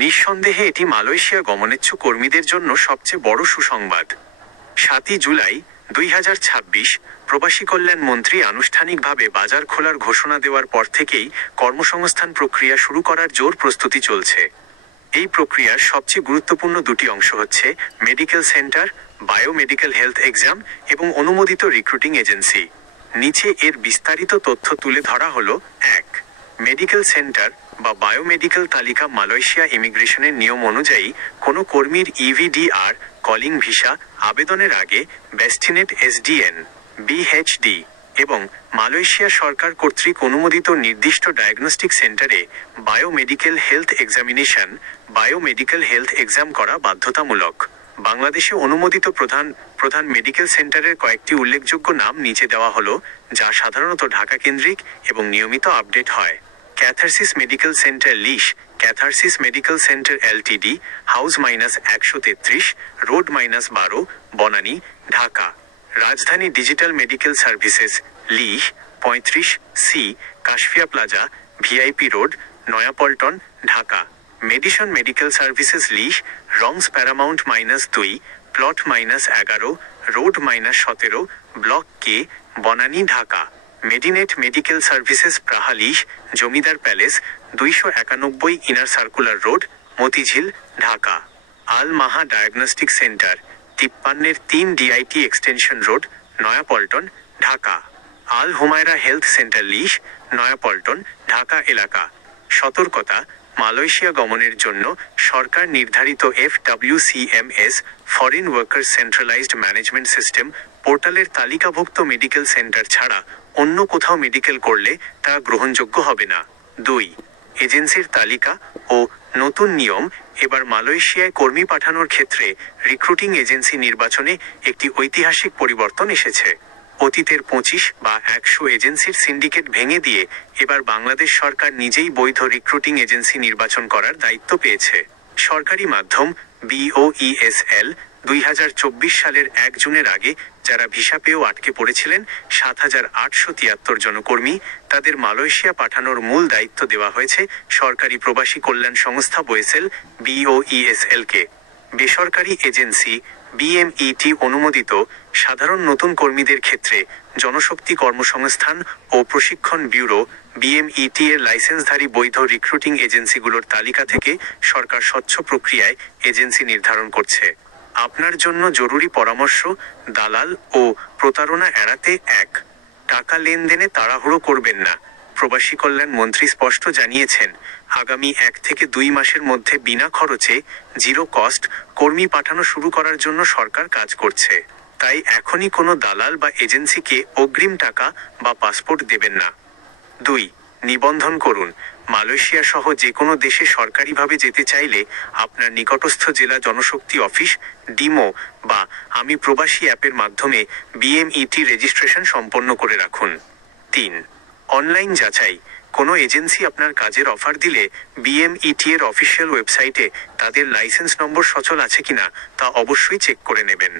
নিঃসন্দেহে এটি মালয়েশিয়া গমনেচ্ছু কর্মীদের জন্য সবচেয়ে বড় সুসংবাদ। 7ই জুলাই 2026 প্রবাসী কল্যাণ মন্ত্রী আনুষ্ঠানিকভাবে বাজার খোলার ঘোষণা দেওয়ার পর থেকেই কর্মসংস্থান প্রক্রিয়া শুরু করার জোর প্রস্তুতি চলছে। এই প্রক্রিয়ার সবচেয়ে গুরুত্বপূর্ণ দুটি অংশ হচ্ছে medical centre, biomedical health exam এবং অনুমোদিত রিক্রুটিং এজেন্সি। নিচে এর বিস্তারিত তথ্য তুলে ধরা হলো। 1. মেডিকেল সেন্টার বা বায়োমেডিক্যাল তালিকা। মালয়েশিয়া ইমিগ্রেশনের নিয়ম অনুযায়ী কোনো কর্মীর ইভিডিআর কলিং ভিসা আবেদনের আগে বেস্টিনেট এসডিএন, বিএইচডি এবং মালয়েশিয়া সরকার কর্তৃক অনুমোদিত নির্দিষ্ট ডায়াগনস্টিক সেন্টারে biomedical health examination, biomedical health exam করা বাধ্যতামূলক। বাংলাদেশে অনুমোদিত প্রধান মেডিকেল সেন্টারের কয়েকটি উল্লেখযোগ্য নাম নিচে দেওয়া হলো, যা সাধারণত ঢাকা কেন্দ্রিক এবং নিয়মিত আপডেট হয়। ক্যাথারসিস মেডিকেল সেন্টার লিশ, catharsis medical centre LTD, house -133, road -12, Banani, Dhaka. Rajdhani digital medical services লিশ 35 C, Kashfia plaza, VIP road, Nayapaltan, Dhaka. Medison medical services লিশ, Rangs paramount -2, plot -11, road -17, block K, Banani, Dhaka. Medinet medical services প্রাহা লিশ, Zamindar palace, 291 inner circular road, Motijheel, Dhaka. Al Maha diagnostic centre 53 3 DIT extension road, Nayapaltan, Dhaka. আল Humaira health centre লিশ, Naya Paltan, Dhaka এলাকা। সতর্কতা: Malaysia গমনের জন্য সরকার নির্ধারিত FWCMS foreign workers centralised management system পোর্টালের তালিকাভুক্ত medical centre ছাড়া অন্য কোথাও মেডিকেল করলে তা গ্রহণযোগ্য হবে না। 2. এজেন্সির তালিকা ও নতুন নিয়ম। এবার মালয়েশিয়ায় কর্মী পাঠানোর ক্ষেত্রে রিক্রুটিং এজেন্সি নির্বাচনে একটি ঐতিহাসিক পরিবর্তন এসেছে। অতীতের 25 বা 100 এজেন্সির সিন্ডিকেট ভেঙে দিয়ে এবার বাংলাদেশ সরকার নিজেই বৈধ রিক্রুটিং এজেন্সি নির্বাচন করার দায়িত্ব পেয়েছে। সরকারি মাধ্যম BOESL 2024 সালের 1 জুনের আগে যারা ভিসা পেয়েও আটকে পড়েছিলেন 7873 জন কর্মী, তাদের মালয়েশিয়া পাঠানোর মূল দায়িত্ব দেওয়া হয়েছে সরকারি প্রবাসী কল্যাণ সংস্থা BOESL BOESL-কে। বেসরকারি এজেন্সি BMET অনুমোদিত সাধারণ নতুন কর্মীদের ক্ষেত্রে জনশক্তি কর্মসংস্থান ও প্রশিক্ষণ ব্যুরো BMET এর লাইসেন্সধারী বৈধ রিক্রুটিং এজেন্সিগুলোর তালিকা থেকে সরকার স্বচ্ছ প্রক্রিয়ায় এজেন্সি নির্ধারণ করছে। আপনার জন্য জরুরি পরামর্শ: দালাল ও প্রতারণা এড়াতে 1. টাকা লেনদেনে তাড়াহুড়ো করবেন না। প্রবাসী কল্যাণ মন্ত্রী স্পষ্ট জানিয়েছেন, আগামী 1 থেকে 2 মাসের মধ্যে বিনা খরচে জিরো কস্ট কর্মী পাঠানো শুরু করার জন্য সরকার কাজ করছে। তাই এখনই কোনো দালাল বা এজেন্সিকে অগ্রিম টাকা বা পাসপোর্ট দেবেন না। 2. নিবন্ধন করুন। মালয়েশিয়া সহ যে কোনো দেশে সরকারিভাবে যেতে চাইলে আপনার নিকটস্থ জেলা জনশক্তি অফিস ডিমো বা আমি প্রবাসী অ্যাপের মাধ্যমে BMET রেজিস্ট্রেশন সম্পন্ন করে রাখুন। 3. অনলাইন যাচাই। কোনো এজেন্সি আপনার কাজের অফার দিলে BMET এর অফিসিয়াল ওয়েবসাইটে তাদের লাইসেন্স নম্বর সচল আছে কিনা তা অবশ্যই চেক করে নেবেন।